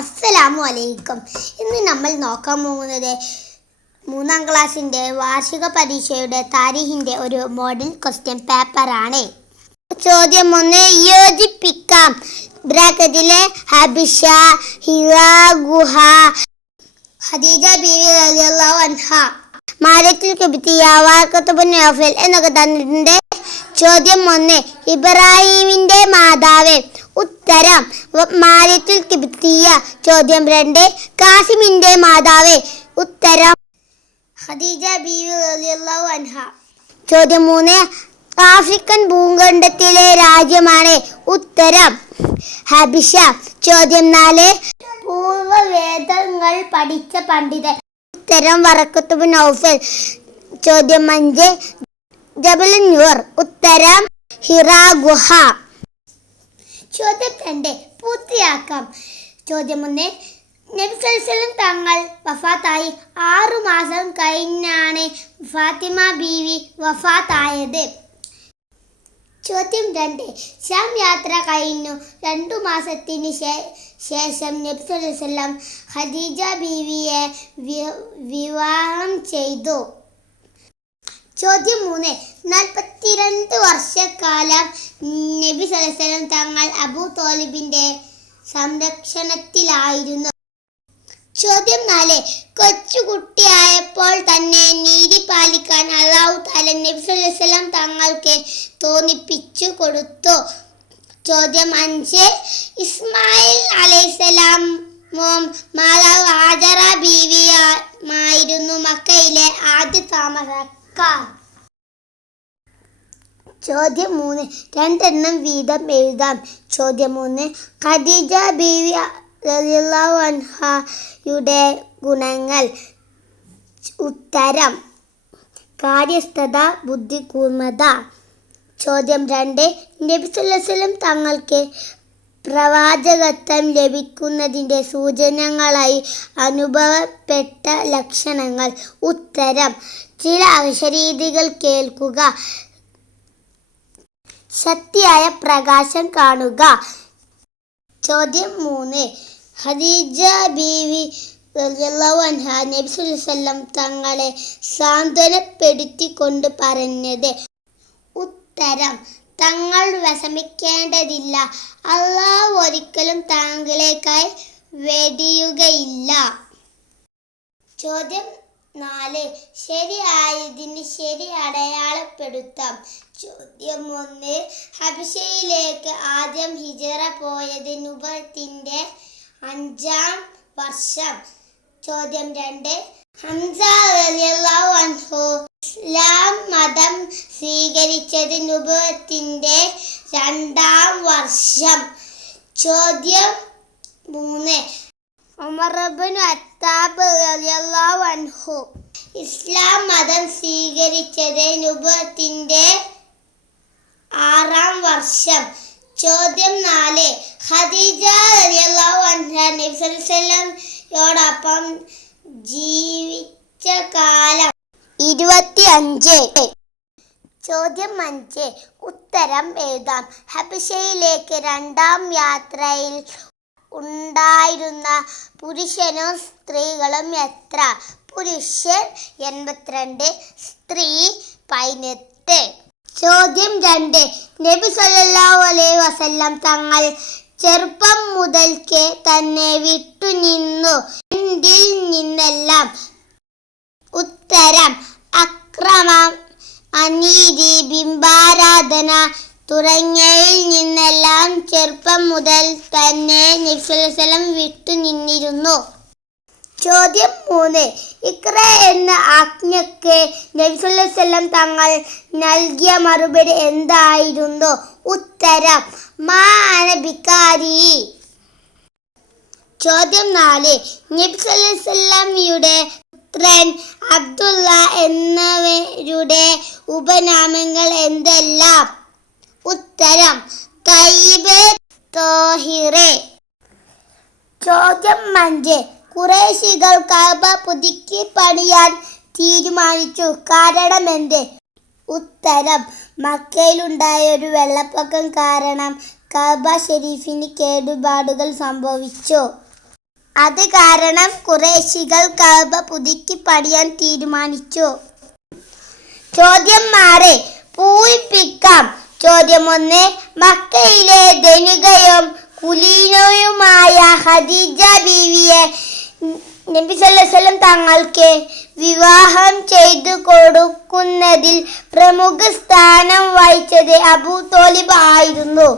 അസ്സലാമു അലൈക്കും ഇന്ന് നമ്മൾ നോക്കാൻ പോകുന്നത് മൂന്നാം ക്ലാസ്സിന്റെ വാർഷിക പരീക്ഷയുടെ താരീഖിന്റെ ഒരു മോഡൽ ക്വസ്റ്റ്യൻ പേപ്പറാണ് ചോദ്യം ഒന്ന് യോജിപ്പിക്കാം. ബ്രാക്കറ്റിലെ ഹബിഷ ഹിറ ഗുഹ ഹദീജ ബീവി അൻഹ മാലത്തിൽ കിബിത്തിയ വാക്കത്തുബ് നോഫൽ എന്നൊക്കെ തന്നിട്ടുണ്ട്. ചോദ്യം ഒന്ന് ഇബ്രാഹിമിന്റെ മാതാവ്. ഉത്തരം. വ- കിബ്തിയ കിബിത്തിയ ചോദ്യം രണ്ട്. കാസിമിന്റെ മാതാവ് ഉത്തരം. ഖദീജ ബീവി റളിയല്ലാഹു അൻഹ. ചോദ്യം മൂന്ന്. ആഫ്രിക്കൻ ഭൂഖണ്ഡത്തിലെ രാജ്യമാണ് ഉത്തരം. ഹബിഷ ചോദ്യം നാല്. പൂർവവേദങ്ങൾ പഠിച്ച പണ്ഡിതൻ. ഉത്തരം വറക്കത്തുബ് നൗഫൽ. ചോദ്യം അഞ്ച്. ജബൽ നൂർ ഉത്തരം. ഹിറ ഗുഹ ചോദ്യം രണ്ട് പൂർത്തിയാക്കാം. ചോദ്യം ഒന്ന് നബി സല്ലല്ലാഹു തങ്ങൾ വഫാത്തായി ആറു മാസം കഴിഞ്ഞാണ് ഫാത്തിമ ബീവി വഫാത്തായത്. ചോദ്യം രണ്ട് ശ്യാം യാത്ര കഴിഞ്ഞു രണ്ടു മാസത്തിന് ശേഷം നബി ഹദീജ ഖദീജ ബീവിയെ വിവാഹം ചെയ്തു. ചോദ്യം മൂന്ന് നാൽപ്പത്തിരണ്ട് വർഷക്കാലം നബി സലസ്ലം തങ്ങൾ അബൂ തോലിബിന്റെ സംരക്ഷണത്തിലായിരുന്നു. ചോദ്യം നാല് കൊച്ചുകുട്ടിയായപ്പോൾ തന്നെ നീതി പാലിക്കാൻ അള്ളാഹു താല നബി സലസ്ലം തങ്ങൾക്ക് തോന്നിപ്പിച്ചു കൊടുത്തു. ചോദ്യം അഞ്ച് ഇസ്മായിൽ അലൈസലാം മാതാവ് ആജറ ബീവിയായിരുന്നു മക്കയിലെ ആദ്യ താമസക്കാർ. ചോദ്യം മൂന്ന്. രണ്ടെണ്ണം വീതം എഴുതാം. ചോദ്യം മൂന്ന്. ഖദീജ ബീവി അൻഹയുടെ ഗുണങ്ങൾ. ഉത്തരം. കാര്യസ്ഥത ബുദ്ധികൂർമ്മത ചോദ്യം രണ്ട്. നബി തങ്ങൾക്ക് പ്രവാചകത്വം ലഭിക്കുന്നതിന്റെ സൂചനകളായി അനുഭവപ്പെട്ട ലക്ഷണങ്ങൾ. ഉത്തരം. ചില അക്ഷരീതികൾ കേൾക്കുക. ശക്തിയായ പ്രകാശം കാണുക. ചോദ്യം മൂന്ന്. ഹദീജ ബീവി റളിയല്ലാഹു അൻഹ നബി സല്ലല്ലാഹു അലൈഹി തങ്ങളെ സാന്ത്വനപ്പെടുത്തിക്കൊണ്ട് പറഞ്ഞത് ഉത്തരം. തങ്ങൾ വിഷമിക്കേണ്ടതില്ല. അള്ളാഹു ഒരിക്കലും താങ്കളേക്കായി വെടിയുകയില്ല. ചോദ്യം നാല്. ശരിയായതിന് ശരി അടയാളപ്പെടുത്താം. ചോദ്യം ഒന്ന്. ഹബിഷയിലേക്ക് ആദ്യം ഹിജറ പോയത് നുബത്തിന്റെ അഞ്ചാം വർഷം. ചോദ്യം രണ്ട്. ഹംസ ഇസ്ലാം മതം സ്വീകരിച്ചത് നുബത്തിന്റെ രണ്ടാം വർഷം. ചോദ്യം മൂന്ന്. ഉമർബിൻ അത്താബ് റളിയല്ലാഹു അൻഹു ഇസ്ലാം മതം സ്വീകരിച്ചത് നുബത്തിന്റെ ആറാം വർഷം. ചോദ്യം നാല്. ഖദീജ വസല്ലമയോടൊപ്പം ജീവിച്ച കാലം ഇരുപത്തി അഞ്ച് ചോദ്യം അഞ്ച്. ഉത്തരം എഴുതാം. ഹബിഷയിലേക്ക് രണ്ടാം യാത്രയിൽ ഉണ്ടായിരുന്ന പുരുഷനും സ്ത്രീകളും എത്ര? പുരുഷൻ എൺപത്തിരണ്ട് സ്ത്രീ പതിനെട്ട്. ചോദ്യം രണ്ട്. നബി സല്ലല്ലാഹു അലൈഹി വസല്ലം തങ്ങൾ ചെറുപ്പം മുതൽക്കേ തന്നെ വിട്ടുനിന്നു എന്തിൽ നിന്നെല്ലാം ഉത്തരം അക്രമം അനീതി ബിംബാരാധന തുടങ്ങിയയിൽ നിന്നെല്ലാം ചെറുപ്പം മുതൽ തന്നെ നിഫലം വിട്ടുനിന്നിരുന്നു ചോദ്യം മൂന്ന്. ഇക്ര എന്ന ആജ്ഞയ്ക്ക് നബിസുല്ലം തങ്ങൾ നൽകിയ മറുപടി എന്തായിരുന്നു? ഉത്തരം മാനബിക്കാരി ചോദ്യം നാല് നബിസുല്ലാമിയുടെ പുത്രൻ അബ്ദുള്ള എന്നവരുടെ ഉപനാമങ്ങൾ എന്തെല്ലാം? ഉത്തരം തൈബ് തോഹിറെ. ചോദ്യം അഞ്ച് കുറേശികൾ കഅബ പുതുക്കി പണിയാൻ തീരുമാനിച്ചു. കാരണം എന്ത്? ഉത്തരം. മക്കയിലുണ്ടായ ഒരു വെള്ളപ്പൊക്കം കാരണം കഅബ ഷെരീഫിന് കേടുപാടുകൾ സംഭവിച്ചു. അത് കാരണം കുറേശികൾ കഅബ പുതുക്കി പണിയാൻ തീരുമാനിച്ചു. ചോദ്യം മാറി പൂയിപ്പിക്കാം ചോദ്യം ഒന്ന് മക്കയിലെ ധനികയും കുലീനയുമായ ഹദീജ ബീവിയെ നബി സല്ലം തങ്ങൾക്ക് വിവാഹം ചെയ്തു കൊടുക്കുന്നതിൽ പ്രമുഖ സ്ഥാനം വഹിച്ചത് അബൂ തോലിബ് ആയിരുന്നു.